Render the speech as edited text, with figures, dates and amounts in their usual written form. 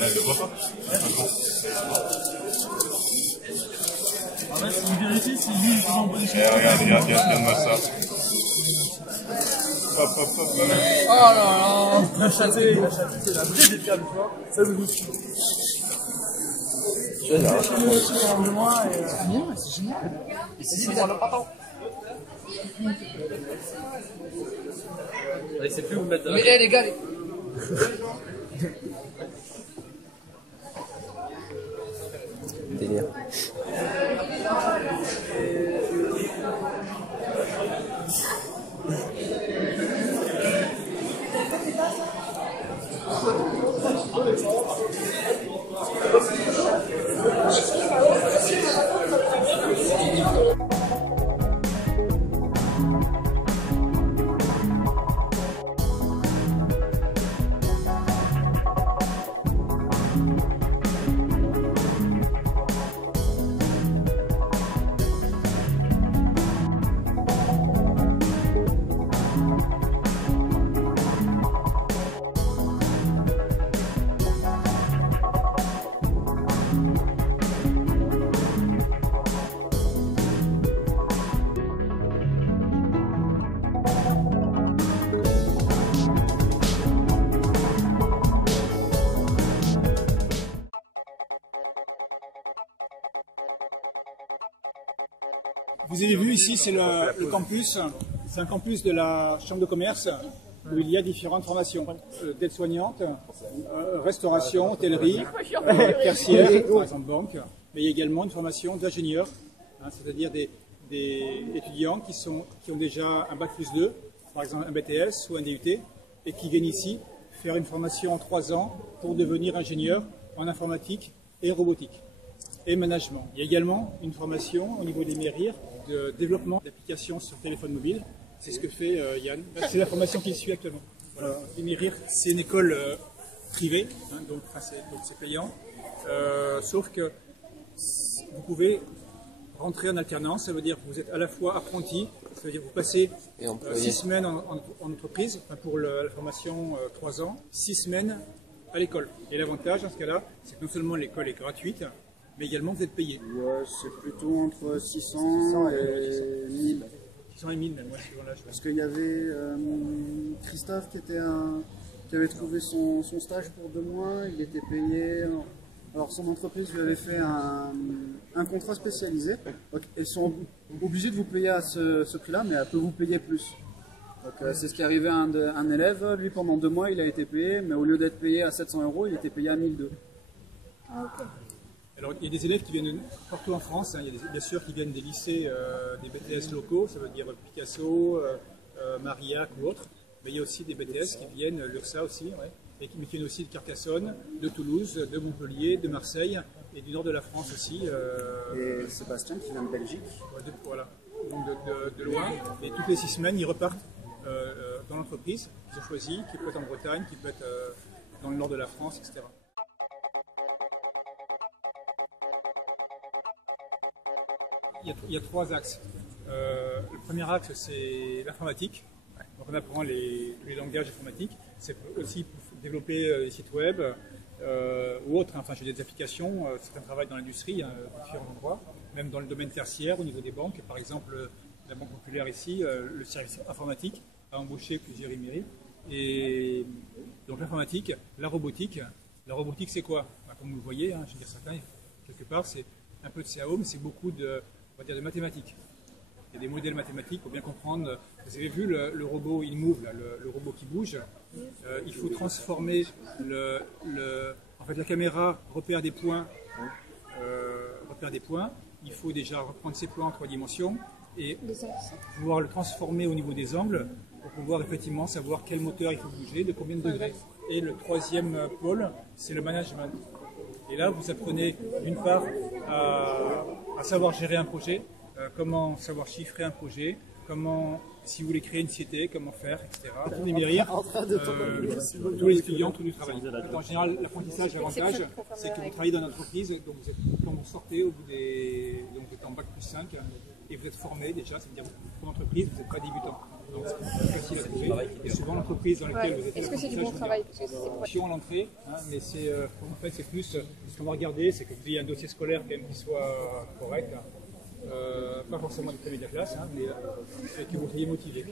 Là, je le vois pas. Il vérifie si lui est en bonne shape. Regarde-moi ça. Hop, hop, hop. Oh là là, il a chaté, c'est la vraie décale, tu vois. Ça nous touche. C'est bien, c'est génial. Et c'est dans le pâton. Il sait plus où mettre. Mais les gars, Délire. Vous avez vu ici, c'est le campus, c'est un campus de la chambre de commerce où il y a différentes formations, d'aide-soignante, restauration, hôtellerie, tertiaire, par exemple banque, mais il y a également une formation d'ingénieur, c'est-à-dire des étudiants qui ont déjà un bac+2, par exemple un BTS ou un DUT, et qui viennent ici faire une formation en 3 ans pour devenir ingénieur en informatique et robotique et management. Il y a également une formation au niveau des MERIR de développement d'applications sur téléphone mobile. C'est ce que fait Yann. C'est la formation qu'il suit actuellement. Voilà. Les MERIR, c'est une école privée, donc c'est payant. Sauf que vous pouvez rentrer en alternance, ça veut dire que vous êtes à la fois apprenti, ça veut dire que vous passez 6 semaines en entreprise, pour la formation 3 ans, 6 semaines à l'école. Et l'avantage dans ce cas-là, c'est que non seulement l'école est gratuite, mais également vous êtes payé. Ouais, c'est plutôt entre 600 et 1000. 600 et 1000 même, ouais, suivant l'âge. Parce qu'il y avait Christophe qui avait trouvé son stage pour 2 mois, il était payé. Alors son entreprise lui avait fait un contrat spécialisé. Donc, ils sont obligés de vous payer à ce prix-là, mais elle peut vous payer plus. C'est ce qui est arrivé à un élève. Lui, pendant 2 mois, il a été payé, mais au lieu d'être payé à 700 €, il était payé à 1002. Ah, ok. Alors, il y a des élèves qui viennent partout en France. Il y a bien sûr qui viennent des lycées, des BTS locaux, ça veut dire Picasso, Marillac ou autres. Mais il y a aussi des BTS qui viennent, l'URSA aussi, ouais, mais qui viennent aussi de Carcassonne, de Toulouse, de Montpellier, de Marseille et du nord de la France aussi. Et Sébastien qui vient de Belgique. Ouais, voilà, donc de loin. Et toutes les 6 semaines, ils repartent dans l'entreprise qu'ils ont choisi, qui peut être en Bretagne, qui peut être dans le nord de la France, etc. Il y a 3 axes. Le premier axe, c'est l'informatique. Donc on apprend les langages informatiques. C'est aussi pour développer des sites web ou autres. Enfin, j'ai des applications, certains travaillent dans l'industrie, à différents endroits, même dans le domaine tertiaire, au niveau des banques. Par exemple, la Banque Populaire ici, le service informatique a embauché plusieurs émérites. Et donc l'informatique, la robotique. La robotique, c'est quoi? Comme vous le voyez, je veux dire, certains, quelque part, c'est un peu de CAO, mais c'est beaucoup de mathématiques. il y a des modèles mathématiques pour bien comprendre. Vous avez vu le robot InMove, là, le robot qui bouge. Il faut transformer en fait, la caméra repère des points. Il faut déjà reprendre ces points en 3 dimensions et pouvoir le transformer au niveau des angles pour pouvoir effectivement savoir quel moteur il faut bouger, de combien de degrés. Et le troisième pôle, c'est le management. Et là, vous apprenez d'une part à savoir gérer un projet, comment savoir chiffrer un projet, comment, si vous voulez créer une société, comment faire, etc. Tout démérir, tous les clients, tout du travail. En général, l'apprentissage, l'avantage, c'est que vous travaillez dans une entreprise, donc quand vous sortez au bout donc vous êtes en bac plus 5, et vous êtes formé déjà, c'est-à-dire pour l'entreprise, vous n'êtes pas débutant. Donc c'est facile à trouver. Et souvent l'entreprise dans laquelle vous êtes. Est-ce que c'est du bon travail? À l'entrée, hein, mais c'est en fait c'est plus ce qu'on va regarder, c'est que vous ayez un dossier scolaire quand même qui soit correct, pas forcément du premier de la classe, hein, mais que vous soyez motivé.